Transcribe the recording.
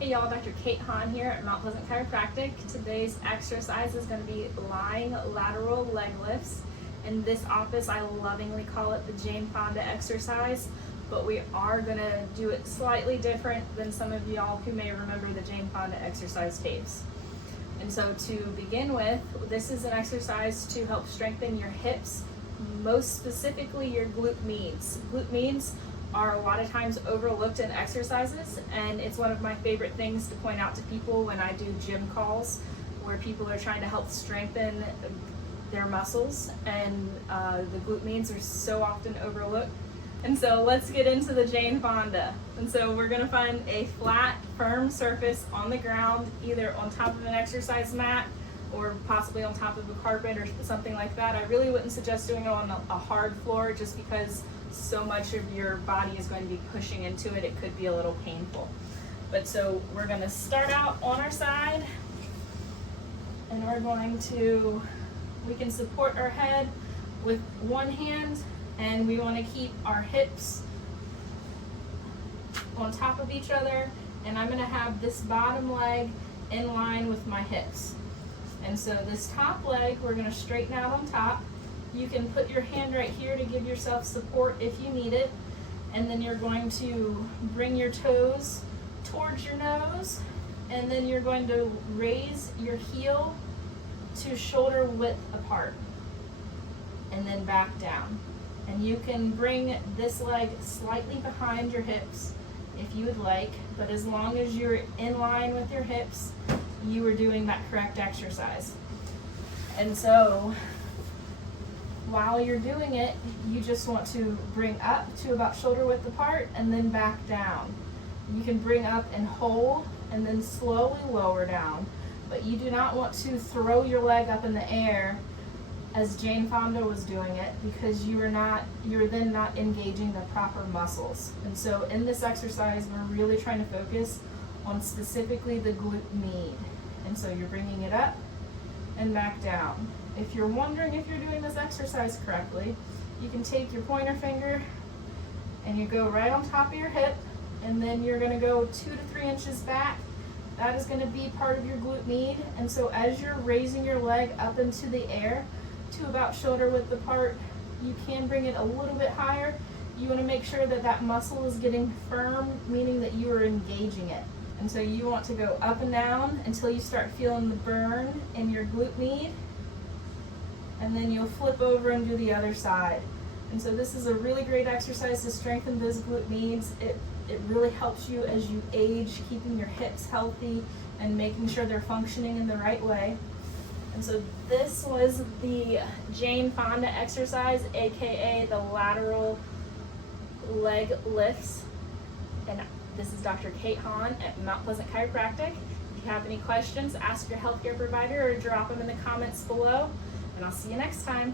Hey y'all, Dr. Hahn here at Mount Pleasant Chiropractic. Today's exercise is going to be lying lateral leg lifts. In this office, I lovingly call it the Jane Fonda exercise, but we are going to do it slightly different than some of y'all who may remember the Jane Fonda exercise tapes. And so to begin with, this is an exercise to help strengthen your hips, most specifically your glute medes. Glute medes are a lot of times overlooked in exercises, and it's one of my favorite things to point out to people when I do gym calls where people are trying to help strengthen their muscles, and the glute medes are so often overlooked. And so let's get into the Jane Fonda. And so we're gonna find a flat, firm surface on the ground, either on top of an exercise mat or possibly on top of a carpet or something like that. I really wouldn't suggest doing it on a hard floor just because so much of your body is going to be pushing into it. It could be a little painful. But so we're going to start out on our side, and we can support our head with one hand, and we want to keep our hips on top of each other, and I'm going to have this bottom leg in line with my hips. And so this top leg, we're going to straighten out on top. You can put your hand right here to give yourself support if you need it. And then you're going to bring your toes towards your nose. And then you're going to raise your heel to shoulder width apart. And then back down. And you can bring this leg slightly behind your hips if you would like. But as long as you're in line with your hips, you are doing that correct exercise. And so while you're doing it, you just want to bring up to about shoulder width apart and then back down. You can bring up and hold and then slowly lower down, but you do not want to throw your leg up in the air as Jane Fonda was doing it, because you're then not engaging the proper muscles. And so in this exercise, we're really trying to focus on specifically the glute med. And so you're bringing it up and back down. If you're wondering if you're doing this exercise correctly, you can take your pointer finger and you go right on top of your hip, and then you're going to go 2 to 3 inches back. That is going to be part of your glute med. And so as you're raising your leg up into the air to about shoulder width apart, you can bring it a little bit higher. You want to make sure that that muscle is getting firm, meaning that you are engaging it. And so you want to go up and down until you start feeling the burn in your glute med. And then you'll flip over and do the other side. And so this is a really great exercise to strengthen those glute meds. It really helps you as you age, keeping your hips healthy and making sure they're functioning in the right way. And so this was the Jane Fonda exercise, aka the lateral leg lifts. And this is Dr. Hahn at Mount Pleasant Chiropractic. If you have any questions, ask your healthcare provider or drop them in the comments below. And I'll see you next time.